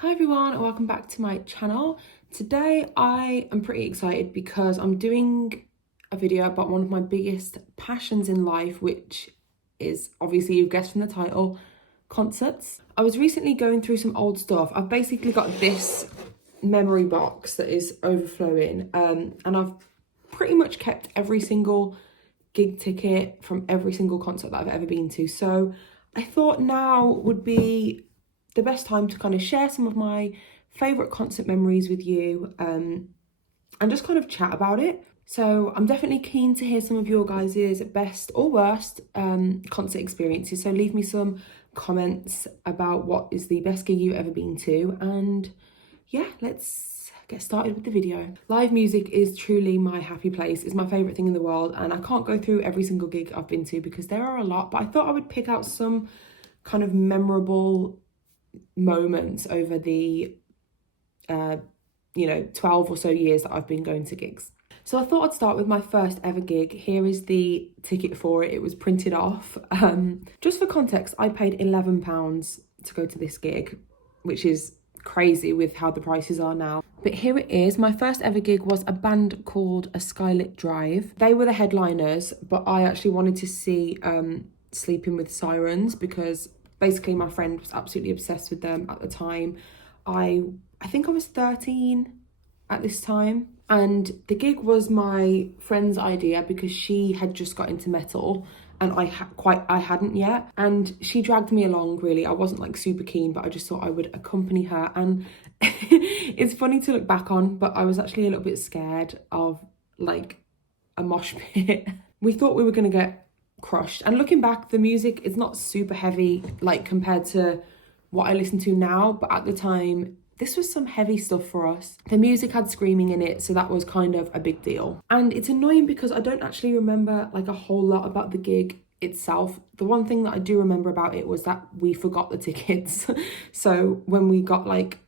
Hi everyone and welcome back to my channel. Today I am pretty excited because I'm doing a video about one of my biggest passions in life, which is, obviously you've guessed from the title, concerts. I was recently going through some old stuff. I've basically got this memory box that is overflowing and I've pretty much kept every single gig ticket from every single concert that I've ever been to. So I thought now would be the best time to kind of share some of my favourite concert memories with you and just kind of chat about it. So I'm definitely keen to hear some of your guys' best or worst concert experiences. So leave me some comments about what is the best gig you've ever been to. And yeah, let's get started with the video. Live music is truly my happy place. It's my favourite thing in the world. And I can't go through every single gig I've been to because there are a lot. But I thought I would pick out some kind of memorable moments over the 12 or so years that I've been going to gigs. So I thought I'd start with my first ever gig. Here is the ticket for it. It was printed off. Just for context, I paid £11 to go to this gig, which is crazy with how the prices are now. But here it is. My first ever gig was a band called A Skylit Drive. They were the headliners, but I actually wanted to see Sleeping with Sirens because basically my friend was absolutely obsessed with them at the time. I think I was 13 at this time. And the gig was my friend's idea because she had just got into metal and I hadn't yet. And she dragged me along, really. I wasn't like super keen, but I just thought I would accompany her. And it's funny to look back on, but I was actually a little bit scared of like a mosh pit. We thought we were going to get crushed. And looking back, the music is not super heavy like compared to what I listen to now, but at the time this was some heavy stuff for us. The music had screaming in it, so that was kind of a big deal. And it's annoying because I don't actually remember like a whole lot about the gig itself. The one thing that I do remember about it was that we forgot the tickets. So when we got like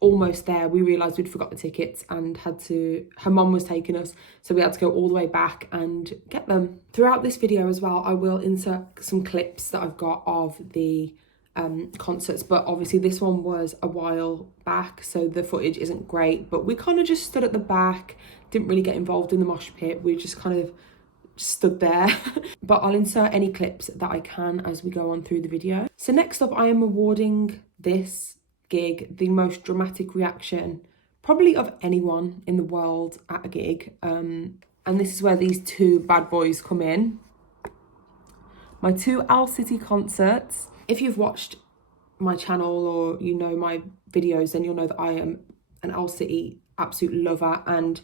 almost there, we realised we'd forgot the tickets and her mum was taking us, so we had to go all the way back and get them. Throughout this video as well, I will insert some clips that I've got of the concerts, but obviously this one was a while back, so the footage isn't great, but we kind of just stood at the back, didn't really get involved in the mosh pit, we just kind of stood there. But I'll insert any clips that I can as we go on through the video. So next up, I am awarding this gig the most dramatic reaction probably of anyone in the world at a gig, and this is where these two bad boys come in. My two Owl City concerts. If you've watched my channel or you know my videos, then you'll know that I am an Owl City absolute lover, and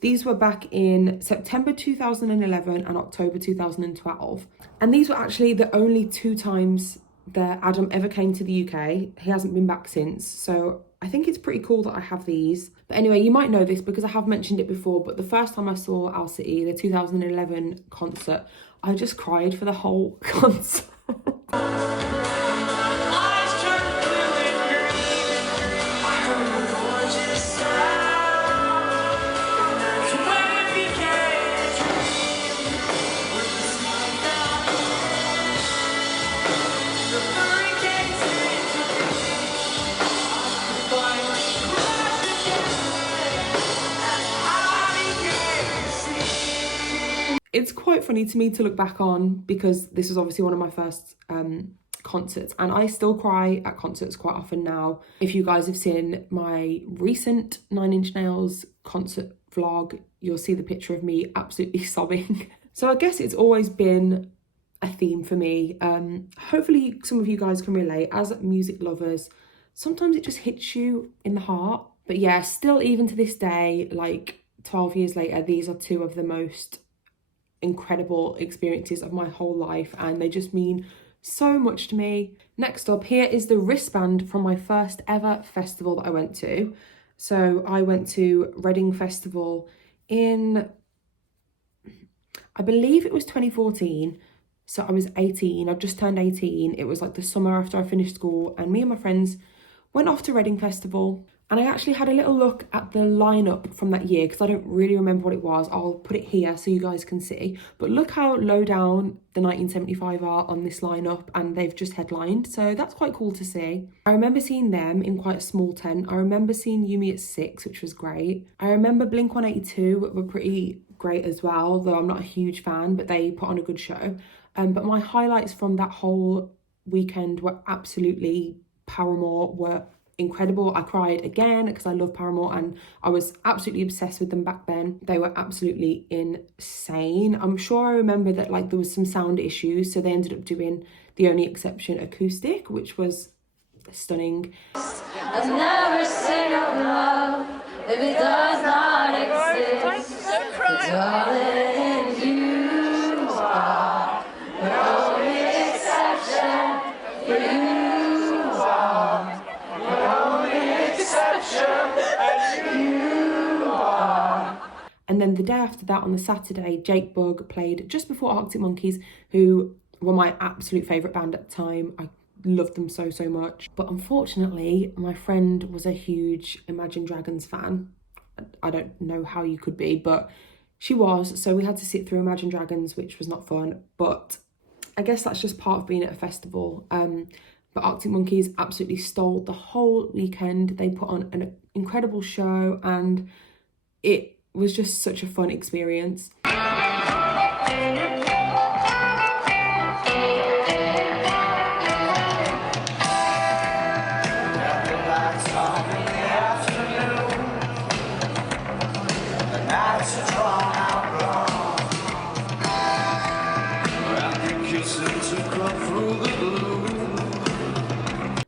these were back in September 2011 and October 2012, and these were actually the only two times that Adam ever came to the UK. He hasn't been back since, so I think it's pretty cool that I have these. But anyway, you might know this because I have mentioned it before, but the first time I saw Owl City, the 2011 concert, I just cried for the whole concert. It's quite funny to me to look back on because this was obviously one of my first concerts, and I still cry at concerts quite often now. If you guys have seen my recent 9 Inch Nails concert vlog, you'll see the picture of me absolutely sobbing. So I guess it's always been a theme for me. Hopefully some of you guys can relate. As music lovers, sometimes it just hits you in the heart. But yeah, still even to this day, like 12 years later, these are two of the most incredible experiences of my whole life, and they just mean so much to me. Next up, here is the wristband from my first ever festival that I went to. So I went to Reading Festival in, I believe it was 2014. So I was 18, I've just turned 18. It was like the summer after I finished school, and me and my friends Went off to Reading Festival, and I actually had a little look at the lineup from that year because I don't really remember what it was. I'll put it here so you guys can see. But look how low down the 1975 are on this lineup, and they've just headlined. So that's quite cool to see. I remember seeing them in quite a small tent. I remember seeing Yumi at 6, which was great. I remember Blink-182 were pretty great as well, though I'm not a huge fan, but they put on a good show. But my highlights from that whole weekend were absolutely Paramore were incredible. I cried again because I love Paramore and I was absolutely obsessed with them back then. They were absolutely insane. I'm sure I remember that like there was some sound issues, so they ended up doing The Only Exception acoustic, which was stunning. I've never seen of love if it does not exist. Darling, you are the only exception. You are the only exception. You are. And then the day after that, on the Saturday, Jake Bugg played just before Arctic Monkeys, who were my absolute favourite band at the time. I loved them so much. But unfortunately, my friend was a huge Imagine Dragons fan. I don't know how you could be, but she was. So we had to sit through Imagine Dragons, which was not fun. But I guess that's just part of being at a festival. But Arctic Monkeys absolutely stole the whole weekend. They put on an incredible show and it was just such a fun experience.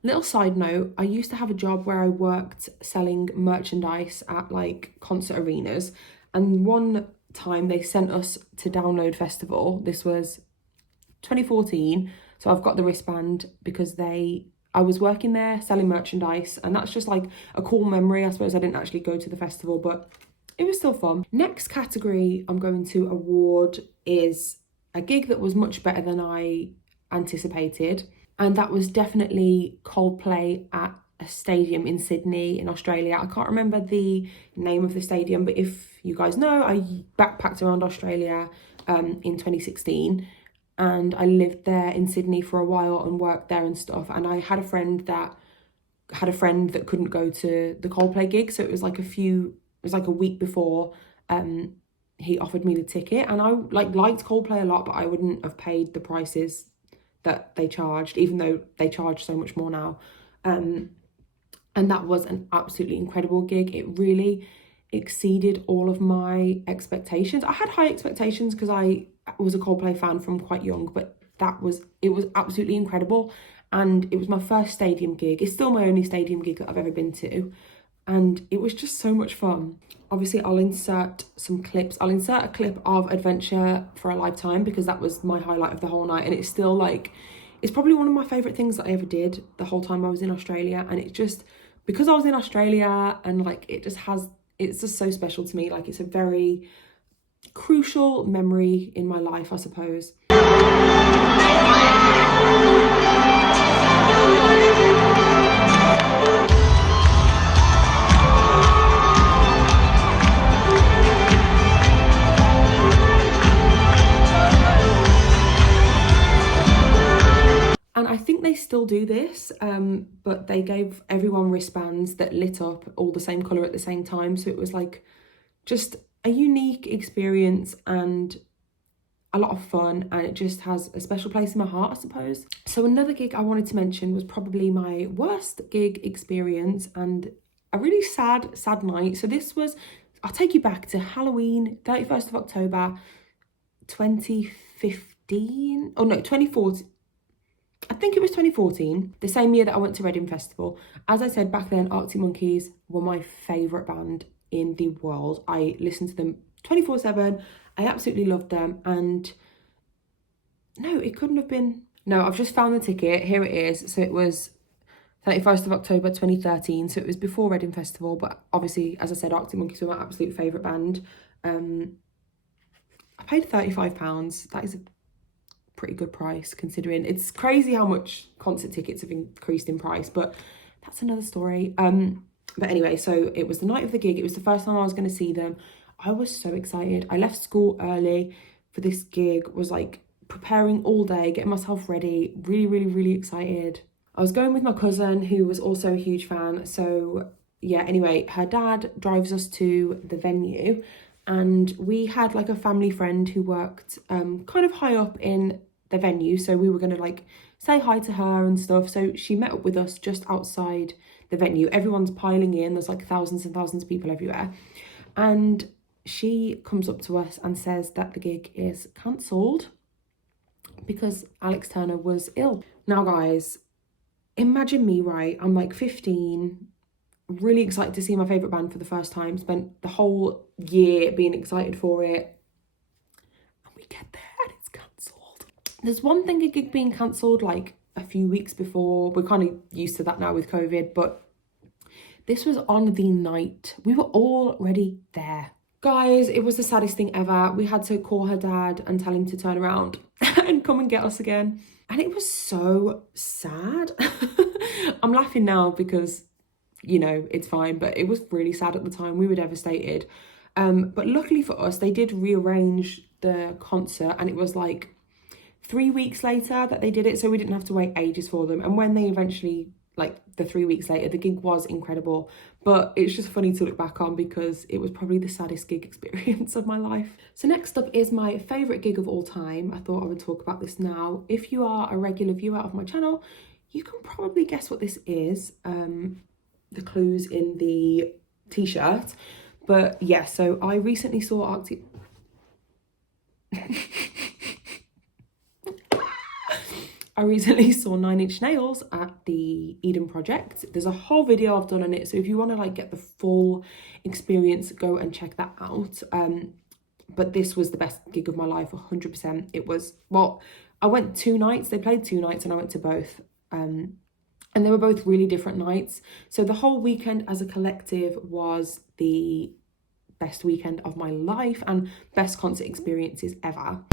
Little side note, I used to have a job where I worked selling merchandise at like concert arenas, and one time they sent us to Download Festival. This was 2014, so I've got the wristband because I was working there selling merchandise, and that's just like a cool memory. I suppose I didn't actually go to the festival, but it was still fun. Next category I'm going to award is a gig that was much better than I anticipated. And that was definitely Coldplay at a stadium in Sydney in Australia. I can't remember the name of the stadium, but if you guys know, I backpacked around Australia in 2016 and I lived there in Sydney for a while and worked there and stuff. And I had a friend that couldn't go to the Coldplay gig. So it was like a week before he offered me the ticket. And I liked Coldplay a lot, but I wouldn't have paid the prices that they charged, even though they charge so much more now. And that was an absolutely incredible gig. It really exceeded all of my expectations. I had high expectations because I was a Coldplay fan from quite young, but it was absolutely incredible. And it was my first stadium gig. It's still my only stadium gig that I've ever been to. And it was just so much fun. Obviously, I'll insert some clips. I'll insert a clip of Adventure for a Lifetime because that was my highlight of the whole night. And it's still like, it's probably one of my favourite things that I ever did the whole time I was in Australia. And it's just, because I was in Australia and like, it's just so special to me. Like, it's a very crucial memory in my life, I suppose. And I think they still do this, but they gave everyone wristbands that lit up all the same colour at the same time. So it was like just a unique experience and a lot of fun, and it just has a special place in my heart, I suppose. So another gig I wanted to mention was probably my worst gig experience and a really sad night. So this was, I'll take you back to Halloween, 31st of October, 2015. Oh no, 2014. I think it was 2014, the same year that I went to Reading Festival. As I said back then, Arctic Monkeys were my favourite band in the world. I listened to them 24/7. I absolutely loved them. And no, it couldn't have been. No, I've just found the ticket. Here it is. So it was 31st of October 2013. So it was before Reading Festival. But obviously, as I said, Arctic Monkeys were my absolute favourite band. I paid £35. That is a pretty good price considering. It's crazy how much concert tickets have increased in price, but that's another story. But anyway, so it was the night of the gig. It was the first time I was going to see them. I was so excited. I left school early for this gig, was like preparing all day, getting myself ready, really excited. I was going with my cousin, who was also a huge fan. So yeah, anyway, her dad drives us to the venue, and we had like a family friend who worked kind of high up in the venue, so we were going to like say hi to her and stuff. So she met up with us just outside the venue. Everyone's piling in, there's like thousands and thousands of people everywhere, and she comes up to us and says that the gig is cancelled because Alex Turner was ill. Now guys, imagine me, right? I'm like 15, really excited to see my favourite band for the first time, spent the whole year being excited for it, and we get there and it's cancelled. There's one thing a gig being cancelled like a few weeks before, we're kind of used to that now with COVID, but this was on the night. We were already there. Guys, it was the saddest thing ever. We had to call her dad and tell him to turn around and come and get us again. And it was so sad. I'm laughing now because, you know, it's fine, but it was really sad at the time. We were devastated. But luckily for us, they did rearrange the concert, and it was like 3 weeks later that they did it, so we didn't have to wait ages for them. And when they eventually, like the 3 weeks later, the gig was incredible. But it's just funny to look back on because it was probably the saddest gig experience of my life. So next up is my favourite gig of all time. I thought I would talk about this now. If you are a regular viewer of my channel, you can probably guess what this is. The clues in the t-shirt. But yeah, so I recently saw Arctic... I recently saw 9 Inch Nails at the Eden Project. There's a whole video I've done on it, so if you want to like get the full experience, go and check that out. But this was the best gig of my life, 100%. It was, well, I went 2 nights. They played 2 nights and I went to both. And they were both really different nights. So the whole weekend as a collective was the best weekend of my life and best concert experiences ever.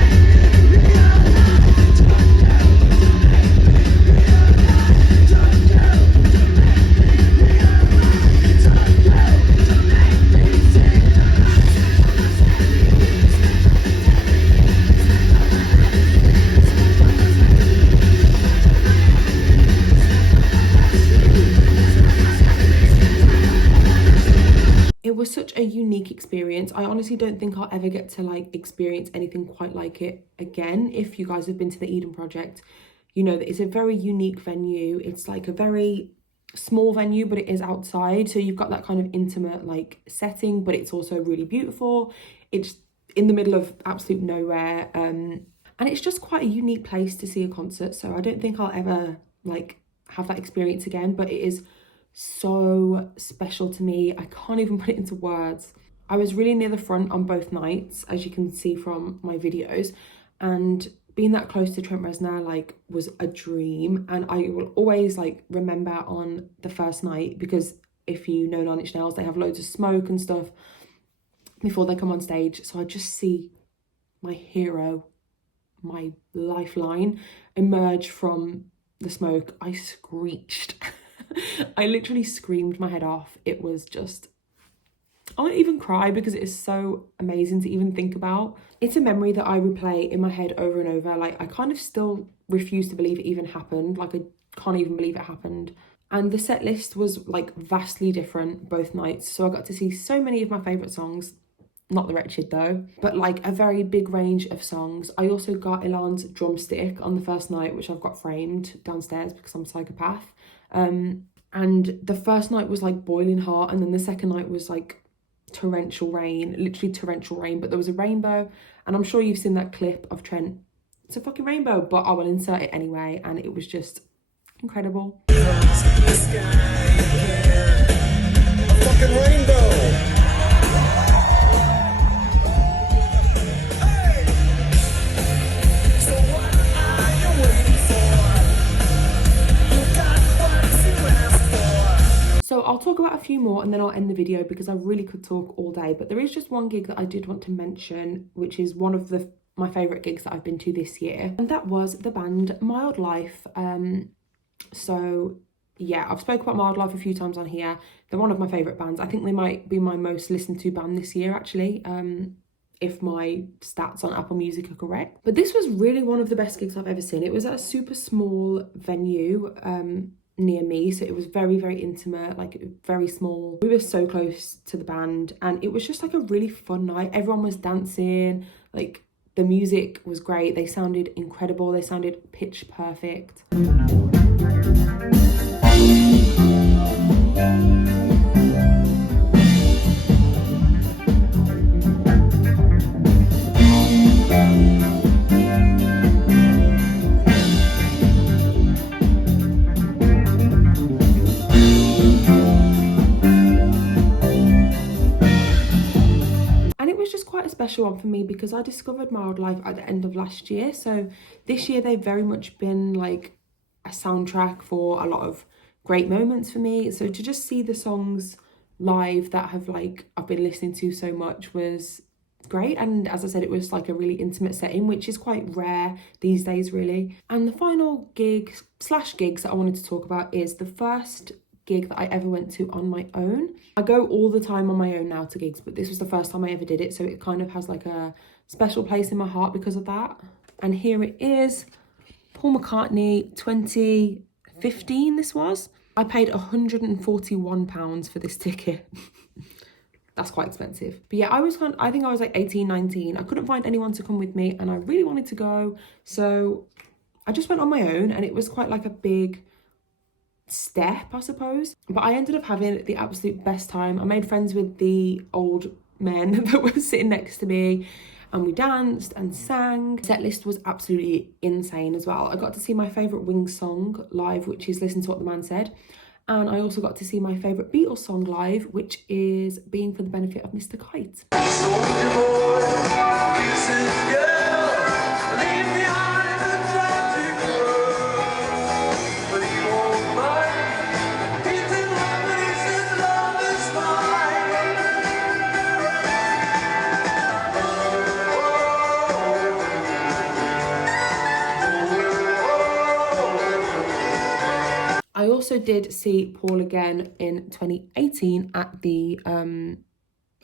It was such a unique experience. I honestly don't think I'll ever get to like experience anything quite like it again. If you guys have been to the Eden Project, you know that it's a very unique venue. It's like a very small venue, but it is outside, so you've got that kind of intimate like setting, but it's also really beautiful. It's in the middle of absolute nowhere, and it's just quite a unique place to see a concert. So I don't think I'll ever like have that experience again, but it is so special to me. I can't even put it into words. I was really near the front on both nights, as you can see from my videos, and being that close to Trent Reznor like was a dream. And I will always like remember on the first night, because if you know 9 Inch Nails, they have loads of smoke and stuff before they come on stage. So I just see my hero, my lifeline, emerge from the smoke. I screeched. I literally screamed my head off. It was just, I won't even cry because it is so amazing to even think about. It's a memory that I replay in my head over and over. Like, I kind of still refuse to believe it even happened. Like, I can't even believe it happened. And the set list was like vastly different both nights. So I got to see so many of my favourite songs. Not The Wretched though, but like a very big range of songs. I also got Ilan's Drumstick on the first night, which I've got framed downstairs because I'm a psychopath. And the first night was like boiling hot, and then the second night was like torrential rain, literally torrential rain, but there was a rainbow. And I'm sure you've seen that clip of Trent. It's a fucking rainbow, but I will insert it anyway, and it was just incredible. A fucking rainbow. So I'll talk about a few more and then I'll end the video because I really could talk all day. But there is just one gig that I did want to mention, which is one of my favourite gigs that I've been to this year. And that was the band Mild Life. So yeah, I've spoken about Wildlife a few times on here. They're one of my favourite bands. I think they might be my most listened to band this year, actually, if my stats on Apple Music are correct. But this was really one of the best gigs I've ever seen. It was at a super small venue near me, so it was very, very intimate, like very small. We were so close to the band, and it was just like a really fun night. Everyone was dancing, like the music was great. They sounded incredible. They sounded pitch perfect. Quite a special one for me because I discovered Wildlife at the end of last year, so this year they've very much been like a soundtrack for a lot of great moments for me. So to just see the songs live that have like I've been listening to so much was great, and as I said, it was like a really intimate setting, which is quite rare these days really. And the final gigs that I wanted to talk about is the first gig that I ever went to on my own. I go all the time on my own now to gigs, but this was the first time I ever did it, so it kind of has like a special place in my heart because of that. And here it is, Paul McCartney, 2015 this was. I paid £141 for this ticket. That's quite expensive. But yeah, I think I was like 18, 19. I couldn't find anyone to come with me and I really wanted to go, so I just went on my own, and it was quite like a big step, I suppose, but I ended up having the absolute best time. I made friends with the old men that were sitting next to me, and we danced and sang. The set list was absolutely insane as well. I got to see my favourite Wings song live, which is Listen to What the Man Said, and I also got to see my favourite Beatles song live, which is Being for the Benefit of Mr. Kite. I also did see Paul again in 2018 at the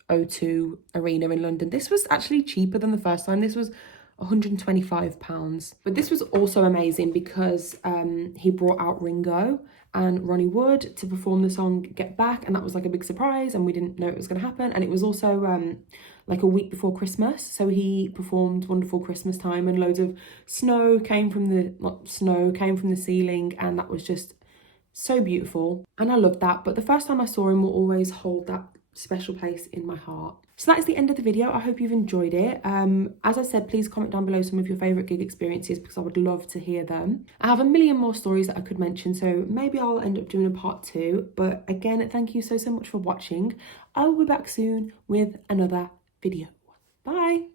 O2 Arena in London. This was actually cheaper than the first time. This was £125. But this was also amazing because he brought out Ringo and Ronnie Wood to perform the song Get Back, and that was like a big surprise, and we didn't know it was going to happen. And it was also like a week before Christmas, so he performed Wonderful Christmas Time, and loads of snow came from the ceiling, and that was just so beautiful, and I loved that. But the first time I saw him will always hold that special place in my heart. So that is the end of the video. I hope you've enjoyed it. As I said, please comment down below some of your favourite gig experiences because I would love to hear them. I have a million more stories that I could mention, so maybe I'll end up doing a part 2. But again, thank you so much for watching. I will be back soon with another video. Bye!